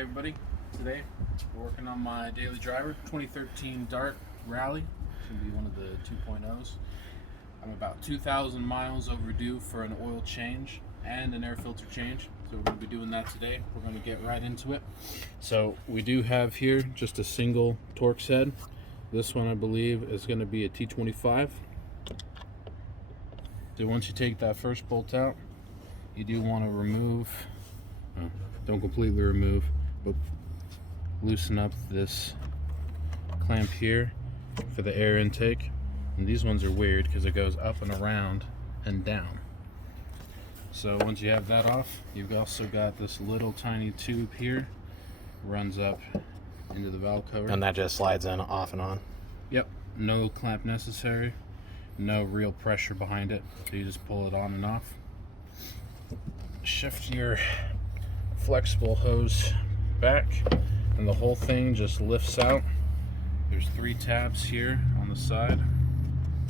Hey everybody, today we're working on my daily driver, 2013 Dart Rallye. It's going to be one of the 2.0s. I'm about 2,000 miles overdue for an oil change and an air filter change. So we're going to be doing that today. We're going to get right into it. So we do have here just a single Torx head. This one I believe is going to be a T25. So once you take that first bolt out, you do want to remove, don't completely remove, but loosen up this clamp here for the air intake. And these ones are weird because it goes up and around and down. So once you have that off, you've also got this little tiny tube here, runs up into the valve cover. And that just slides in off and on? Yep, no clamp necessary, no real pressure behind it. So you just pull it on and off. Shift your flexible hose back and the whole thing just lifts out. There's 3 tabs here on the side,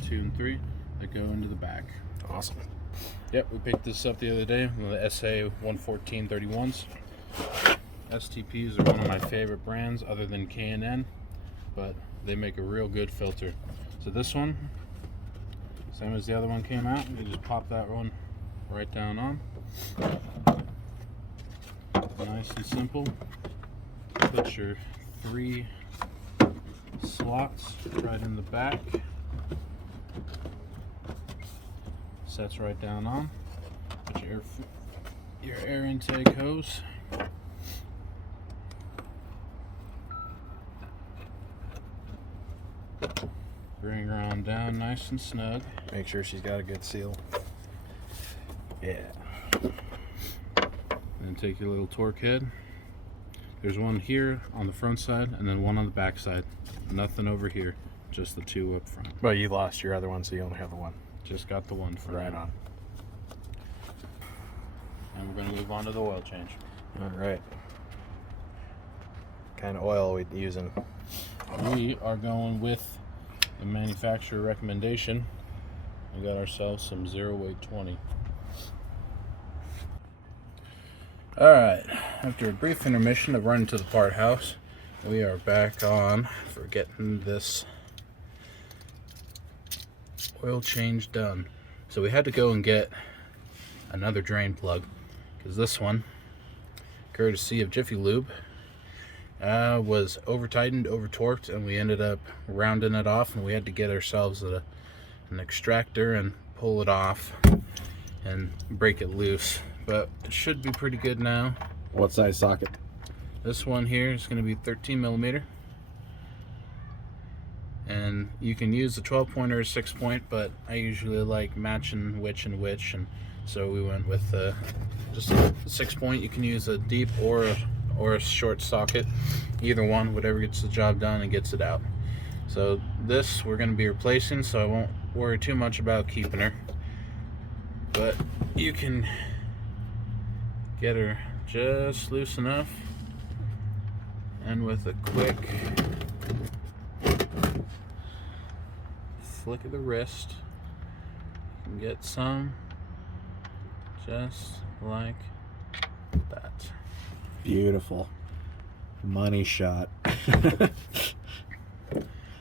2 and 3, that go into the back. Awesome. Yep, we picked this up the other day, one of the SA11431s. STPs are one of my favorite brands other than K&N, but they make a real good filter. So this one, same as the other one came out, you just pop that one right down on. Nice and simple. Put your 3 slots right in the back. Sets right down on. Put your air intake hose. Bring her on down nice and snug. Make sure she's got a good seal. Yeah. And take your little torque head. There's one here on the front side and then one on the back side. Nothing over here, just the 2 up front. But you lost your other one, so you only have the one. Just got the one for right on. And we're going to move on to the oil change. All right. What kind of oil are we using? We are going with the manufacturer recommendation. We got ourselves some 0-weight-20. Alright, after a brief intermission of running to the part house, we are back on for getting this oil change done. So we had to go and get another drain plug because this one, courtesy of Jiffy Lube, was over tightened, over torqued, and we ended up rounding it off, and we had to get ourselves an extractor and pull it off and break it loose. But it should be pretty good now. What size socket? This one here is going to be 13 millimeter, and you can use the 12-point or a 6-point, but I usually like matching which and which, and so we went with just a 6-point. You can use a deep or a short socket, either one, whatever gets the job done and gets it out. So this we're going to be replacing, so I won't worry too much about keeping her, but you can get her just loose enough, and with a quick flick of the wrist you can get some just like that. Beautiful. Money shot.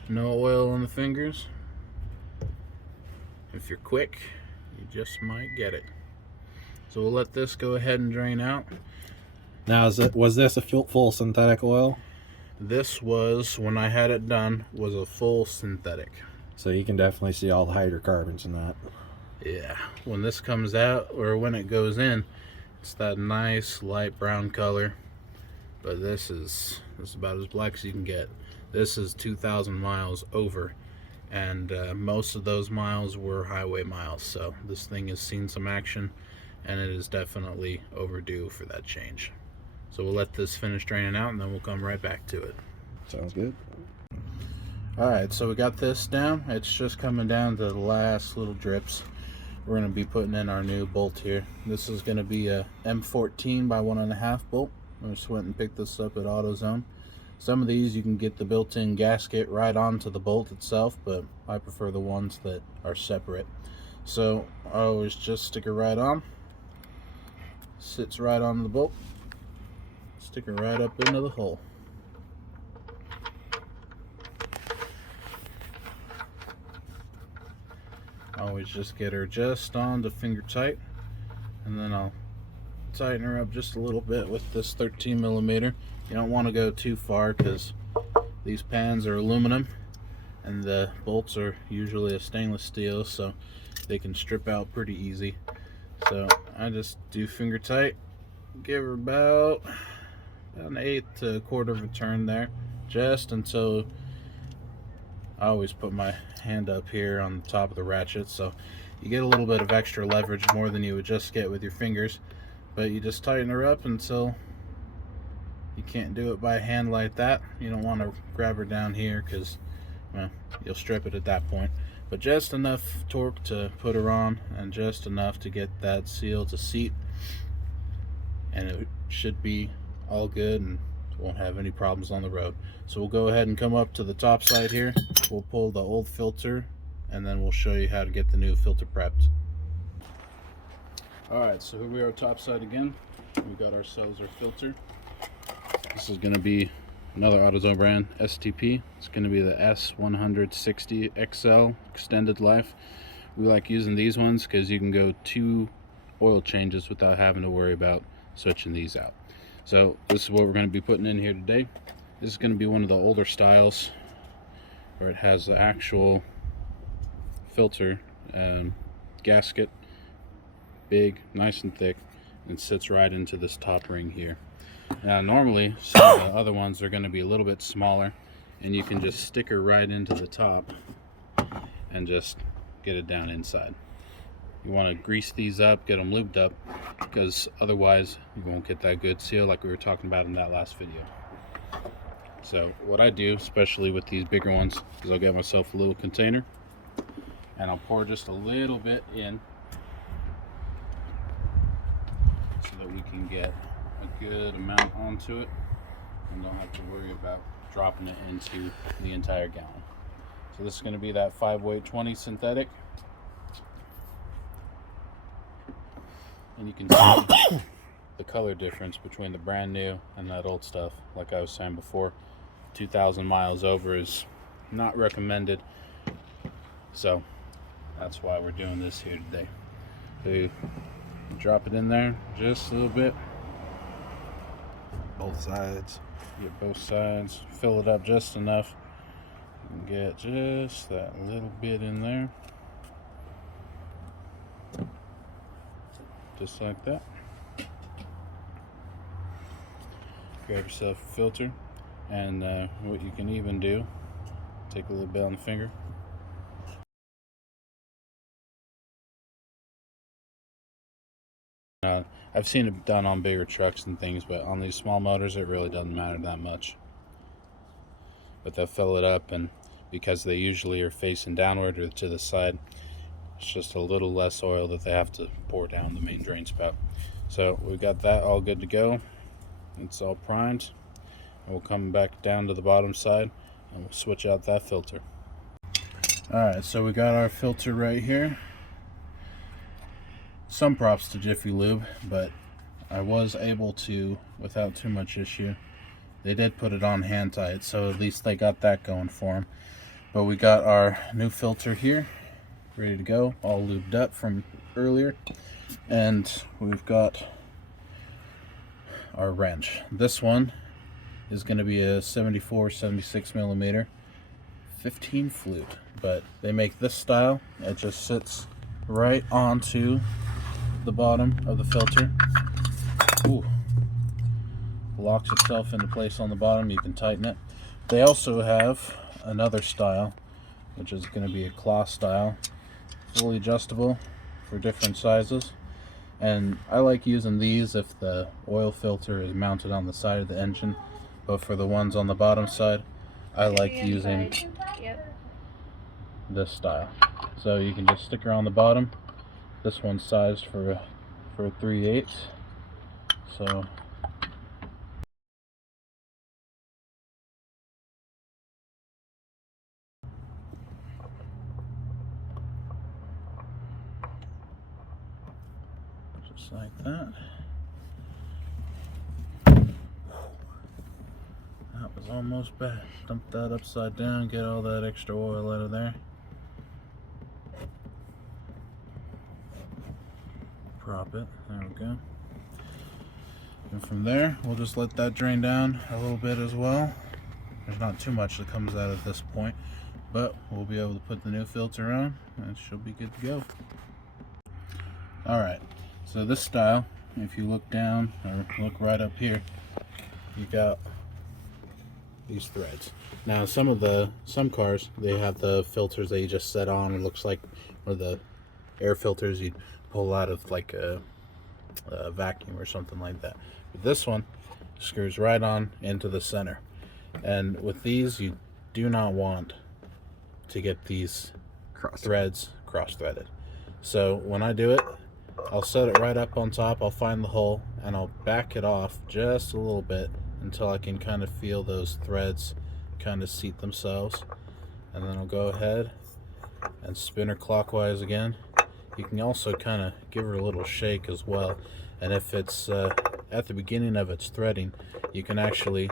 No oil on the fingers. If you're quick, you just might get it. So we'll let this go ahead and drain out. Now, was this a full synthetic oil? This was, when I had it done, was a full synthetic. So you can definitely see all the hydrocarbons in that. Yeah, when this comes out, or when it goes in, it's that nice light brown color. But this is about as black as you can get. This is 2,000 miles over, and most of those miles were highway miles. So this thing has seen some action, and it is definitely overdue for that change. So we'll let this finish draining out, and then we'll come right back to it. Sounds good. Alright, so we got this down. It's just coming down to the last little drips. We're going to be putting in our new bolt here. This is going to be a M14 by 1.5 bolt. I just went and picked this up at AutoZone. Some of these you can get the built-in gasket right onto the bolt itself, but I prefer the ones that are separate. So I always just stick it right on. Sits right on the bolt. Stick her right up into the hole. Always just get her just on to finger tight, and then I'll tighten her up just a little bit with this 13 millimeter. You don't want to go too far because these pans are aluminum and the bolts are usually a stainless steel, so they can strip out pretty easy. So I just do finger tight, give her about an eighth to a quarter of a turn there, just until I always put my hand up here on the top of the ratchet, so you get a little bit of extra leverage, more than you would just get with your fingers. But you just tighten her up until you can't do it by hand like that. You don't want to grab her down here because, well, you'll strip it at that point. But just enough torque to put her on, and just enough to get that seal to seat, and it should be all good and won't have any problems on the road. So we'll go ahead and come up to the top side here. We'll pull the old filter, and then we'll show you how to get the new filter prepped. Alright, so here we are top side again. We got ourselves our filter. This is going to be another AutoZone brand, STP. It's going to be the S11431 XL extended life. We like using these ones because you can go 2 oil changes without having to worry about switching these out. So this is what we're going to be putting in here today. This is going to be one of the older styles where it has the actual filter gasket, big, nice and thick, and sits right into this top ring here. Now normally some of the other ones are going to be a little bit smaller, and you can just stick her right into the top and just get it down inside. You want to grease these up, get them lubed up, because otherwise you won't get that good seal like we were talking about in that last video. So what I do, especially with these bigger ones, is I'll get myself a little container and I'll pour just a little bit in so that we can get a good amount onto it and don't have to worry about dropping it into the entire gallon. So this is going to be that 5-weight 20 synthetic. And you can see the color difference between the brand new and that old stuff. Like I was saying before, 2,000 miles over is not recommended. So that's why we're doing this here today. So you drop it in there just a little bit. Both sides. Get both sides. Fill it up just enough. And get just that little bit in there. Just like that. Grab yourself a filter, and what you can even do, take a little bit on the finger. I've seen it done on bigger trucks and things, but on these small motors it really doesn't matter that much. But they'll fill it up, and because they usually are facing downward or to the side, it's just a little less oil that they have to pour down the main drain spout. So we've got that all good to go. It's all primed. And we'll come back down to the bottom side and we'll switch out that filter. Alright, so we got our filter right here. Some props to Jiffy Lube, but I was able to, without too much issue. They did put it on hand tight, so at least they got that going for them. But we got our new filter here, ready to go, all lubed up from earlier. And we've got our wrench. This one is going to be a 74-76 millimeter 15 flute, but they make this style. It just sits right onto the bottom of the filter. Ooh. Locks itself into place on the bottom. You can tighten it. They also have another style, which is going to be a claw style, fully adjustable for different sizes. And I like using these if the oil filter is mounted on the side of the engine, but for the ones on the bottom side, I like using this style. So you can just stick her on the bottom. This one's sized for 3/8, so just like that. almost back. Dump that upside down, get all that extra oil out of there. Prop it, there we go. And from there, we'll just let that drain down a little bit as well. There's not too much that comes out at this point, but we'll be able to put the new filter on and it should be good to go. Alright, so this style, if you look down or look right up here, you got these threads. Now some cars, they have the filters that you just set on. It looks like one of the air filters you pull out of like a vacuum or something like that. But this one screws right on into the center. And with these, you do not want to get these threads cross-threaded. So when I do it, I'll set it right up on top, I'll find the hole, and I'll back it off just a little bit until I can kind of feel those threads kind of seat themselves. And then I'll go ahead and spin her clockwise again. You can also kind of give her a little shake as well. And if it's at the beginning of its threading, you can actually,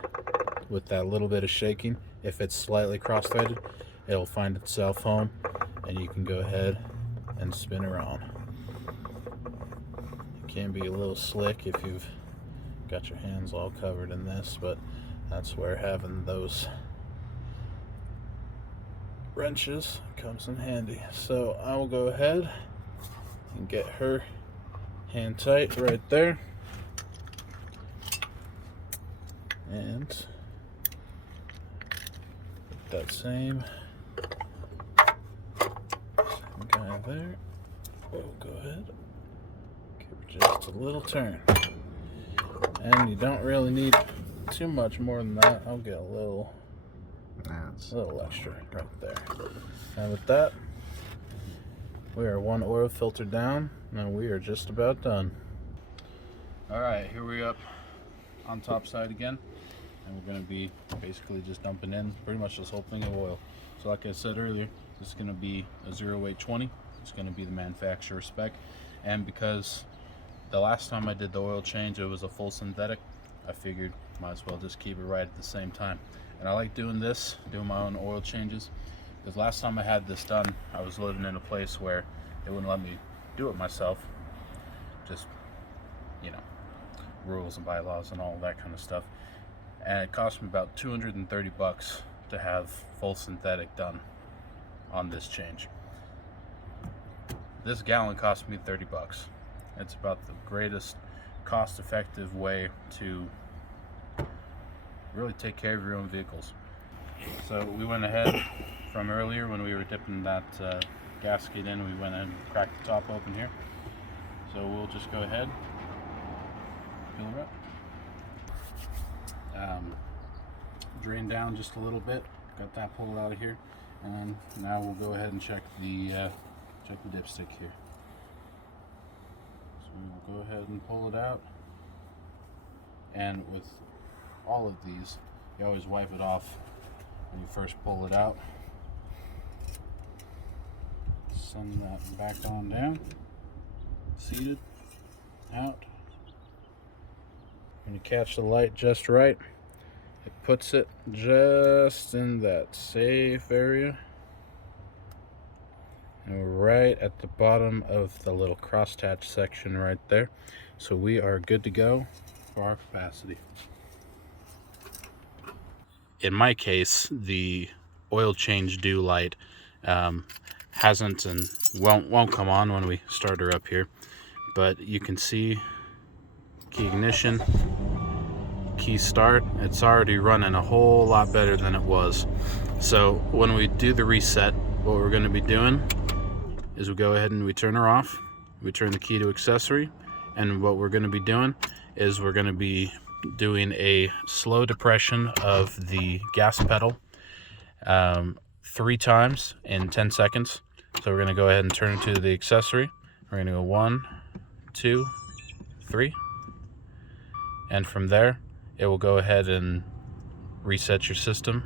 with that little bit of shaking, if it's slightly cross-threaded, it'll find itself home and you can go ahead and spin around. It can be a little slick if you've got your hands all covered in this, but that's where having those wrenches comes in handy. So I will go ahead and get her hand tight right there, and that same guy there. We'll go ahead, give her just a little turn, and you don't really need too much more than that. I'll get a little extra right there. And with that, we are one oil filter down, and we are just about done. Alright, here we up on top side again, and we're going to be basically just dumping in pretty much this whole thing of oil. So like I said earlier, this is going to be a 0-weight-20. It's going to be the manufacturer spec, and because the last time I did the oil change it was a full synthetic, I figured might as well just keep it right at the same time. And I like doing my own oil changes, because last time I had this done, I was living in a place where they wouldn't let me do it myself. Just, you know, rules and bylaws and all that kind of stuff. And it cost me about 230 bucks to have full synthetic done on this change. This gallon cost me 30 bucks. It's about the greatest cost-effective way to really take care of your own vehicles. So we went ahead from earlier when we were dipping that gasket in, we went and cracked the top open here. So we'll just go ahead, fill it up, drain down just a little bit, got that pulled out of here, and then now we'll go ahead and check the dipstick here. So we'll go ahead and pull it out, and with all of these, you always wipe it off when you first pull it out. Send that back on down, seated, out. When you catch the light just right, it puts it just in that safe area and right at the bottom of the little crosshatch section right there. So we are good to go for our capacity. In my case, the oil change due light hasn't and won't come on when we start her up here, but you can see key ignition, key start, it's already running a whole lot better than it was. So when we do the reset, what we're going to be doing is we go ahead and we turn her off, we turn the key to accessory, and what we're going to be doing is we're going to be doing a slow depression of the gas pedal 3 times in 10 seconds. So we're going to go ahead and turn it to the accessory. We're going to go 1, 2, 3, and from there it will go ahead and reset your system,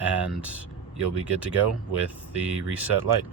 and you'll be good to go with the reset light.